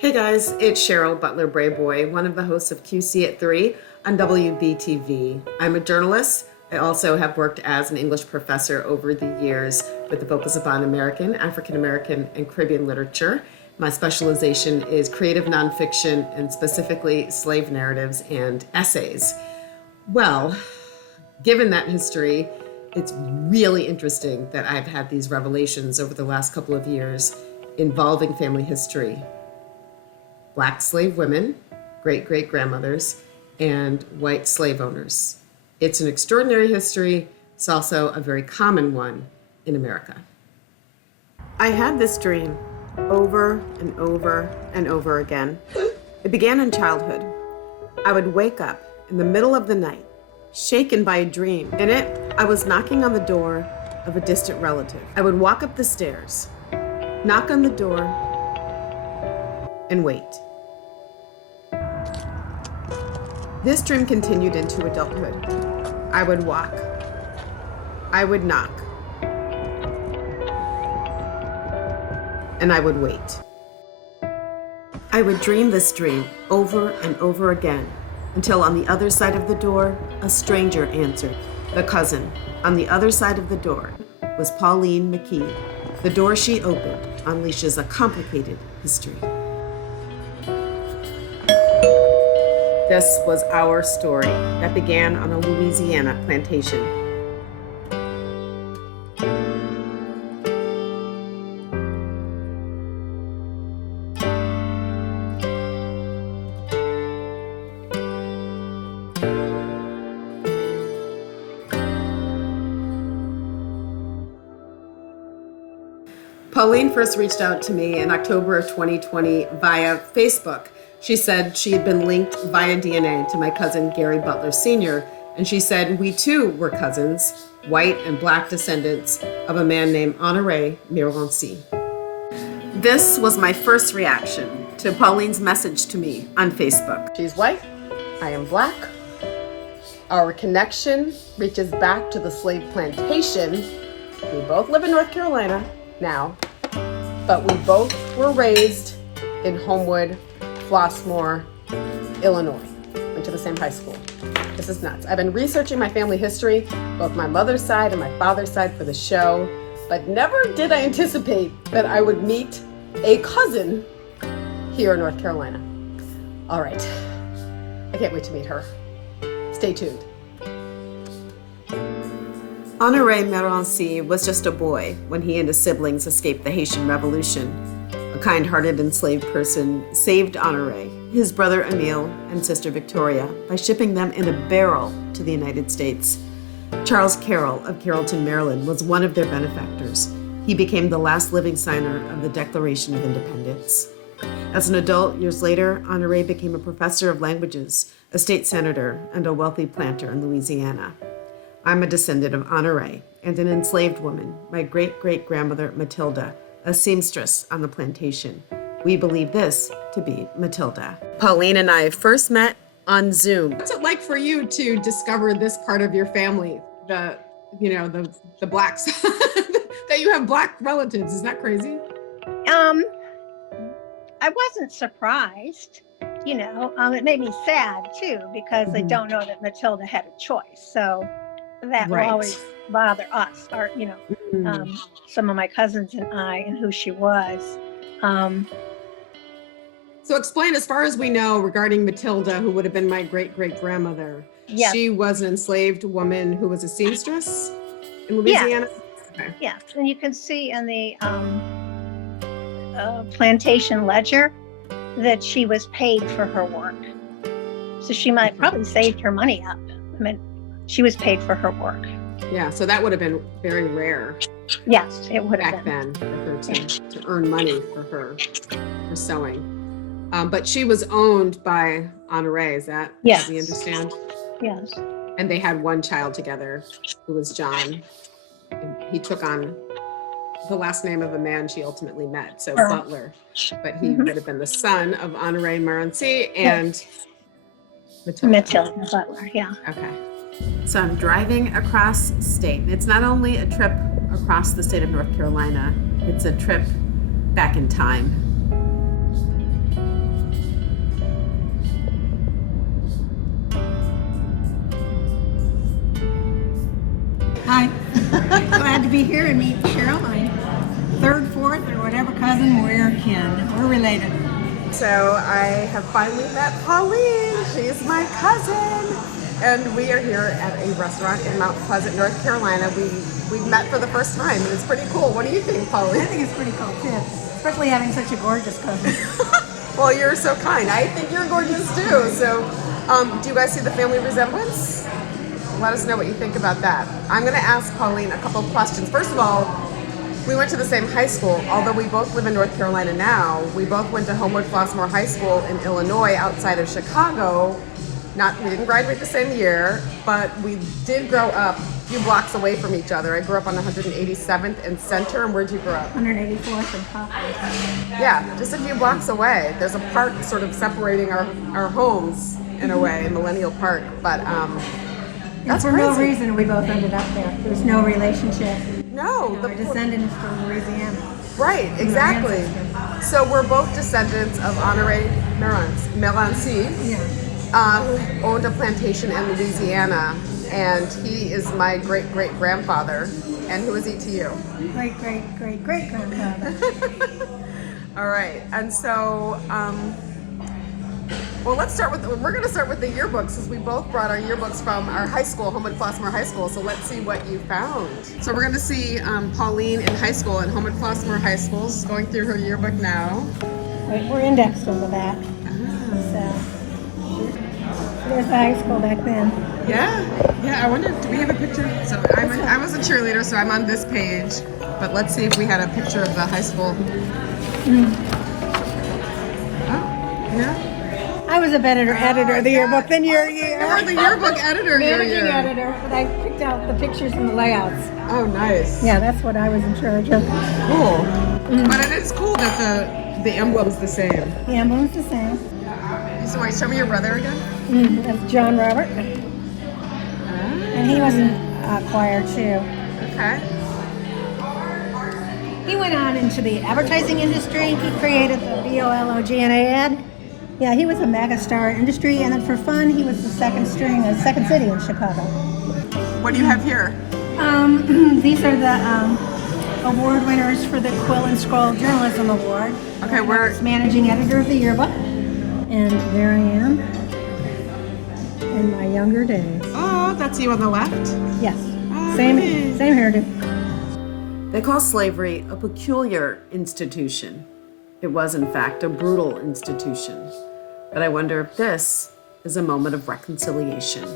Hey guys, it's Cheryl Butler-Brayboy, one of the hosts of QC at 3 on WBTV. I'm a journalist. I also have worked as an English professor over the years with the focus upon American, African American, and Caribbean literature. My specialization is creative nonfiction and specifically slave narratives and essays. Well, given that history, it's really interesting that I've had these revelations over the last couple of years involving family history. Black slave women, great-great-grandmothers, and white slave owners. It's an extraordinary history. It's also a very common one in America. I had this dream over and over and over again. It began in childhood. I would wake up in the middle of the night, shaken by a dream. In it, I was knocking on the door of a distant relative. I would walk up the stairs, knock on the door, and wait. This dream continued into adulthood. I would walk. I would knock. And I would wait. I would dream this dream over and over again until on the other side of the door, a stranger answered. The cousin on the other side of the door was Pauline McKee. The door she opened unleashes a complicated history. This was our story that began on a Louisiana plantation. Pauline first reached out to me in October of 2020 via Facebook. She said she had been linked via DNA to my cousin Gary Butler Sr., and she said we too were cousins, white and black descendants of a man named Honore Morancy. This was my first reaction to Pauline's message to me on Facebook. She's white, I am black. Our connection reaches back to the slave plantation. We both live in North Carolina now, but we both were raised in Homewood-Flossmoor, Illinois. Went to the same high school. This is nuts. I've been researching my family history, both my mother's side and my father's side for the show, but never did I anticipate that I would meet a cousin here in North Carolina. All right, I can't wait to meet her. Stay tuned. Honore Morancy was just a boy when he and his siblings escaped the Haitian Revolution. A kind-hearted enslaved person saved Honore, his brother Emile, and sister Victoria by shipping them in a barrel to the United States. Charles Carroll of Carrollton, Maryland, was one of their benefactors. He became the last living signer of the Declaration of Independence. As an adult, years later, Honore became a professor of languages, a state senator, and a wealthy planter in Louisiana. I'm a descendant of Honore and an enslaved woman, my great-great-grandmother Matilda, a seamstress on the plantation. We believe this to be Matilda. Pauline and I first met on Zoom. What's it like for you to discover this part of your family, the blacks, that you have black relatives? Is that crazy? I wasn't surprised. It made me sad too, because I don't know that Matilda had a choice. So that will always bother us, or some of my cousins and I, and who she was. So explain, as far as we know, regarding Matilda, who would have been my great-great-grandmother. Yes. She was an enslaved woman who was a seamstress in Louisiana? Yes. Okay. Yes, and you can see in the plantation ledger that she was paid for her work. So she might probably saved her money up. I mean, she was paid for her work. Yeah, so that would have been very rare. Yes, it would have been. Back then, for her to earn money for sewing. But she was owned by Honore, is that yes. We understand? Yes. And they had one child together, who was John. And he took on the last name of a man she ultimately met, so Butler. But he would have been the son of Honore Morancy and Matilda Butler, yeah. Okay. So I'm driving across state. It's not only a trip across the state of North Carolina, it's a trip back in time. to be here and meet Cheryl, my third, fourth, or whatever cousin. We're kin. We're related. So I have finally met Pauline. She's my cousin. And we are here at a restaurant in Mount Pleasant, North Carolina. We met for the first time, and it's pretty cool. What do you think, Pauline? I think it's pretty cool, too. Especially having such a gorgeous cousin. Well, you're so kind. I think you're gorgeous, too. So do you guys see the family resemblance? Let us know what you think about that. I'm going to ask Pauline a couple of questions. First of all, we went to the same high school. Although we both live in North Carolina now, we both went to Homewood-Flossmoor High School in Illinois outside of Chicago. We didn't graduate the same year, but we did grow up a few blocks away from each other. I grew up on 187th and Center, and where'd you grow up? 184th and Poplar. Yeah, just a few blocks away. There's a park sort of separating our homes in a way, Millennial Park, but that's for crazy. no reason we both ended up there. There's no relationship. No. Our descendants from Louisiana. Right, exactly. So we're both descendants of Honore Morancy. Yeah. Who owned a plantation in Louisiana, and he is my great-great-grandfather. And who is he to you? Great-great-great-great-grandfather. All right, and so, well, we're going to start with the yearbooks, since we both brought our yearbooks from our high school, Homewood-Flossmoor High School, so let's see what you found. So we're going to see Pauline in high school at Homewood-Flossmoor High School, she's going through her yearbook now. Right, we're indexed in the back. So. There's the high school back then. Yeah. I wonder, do we have a picture? So I was a cheerleader, so I'm on this page. But let's see if we had a picture of the high school. Oh, no? I was a better editor of the yearbook than your year. You were the yearbook editor your Managing year. editor, but I picked out the pictures and the layouts. Oh, nice. Yeah, that's what I was in charge of. Cool. But it is cool that the emblem's the same. The emblem's the same. So wait, show me your brother again. That's John Robert. And he was in choir too. Okay. He went on into the advertising industry. He created the BOLOGNA ad. Yeah, he was a megastar industry, and then for fun, he was the second city in Chicago. What do you have here? These are the award winners for the Quill and Scroll Journalism Award. Okay, I was managing editor of the yearbook, and there I am in my younger days. Oh, that's you on the left? Yes, Oh, same nice. hairdo. They call slavery a peculiar institution. It was, in fact, a brutal institution. But I wonder if this is a moment of reconciliation.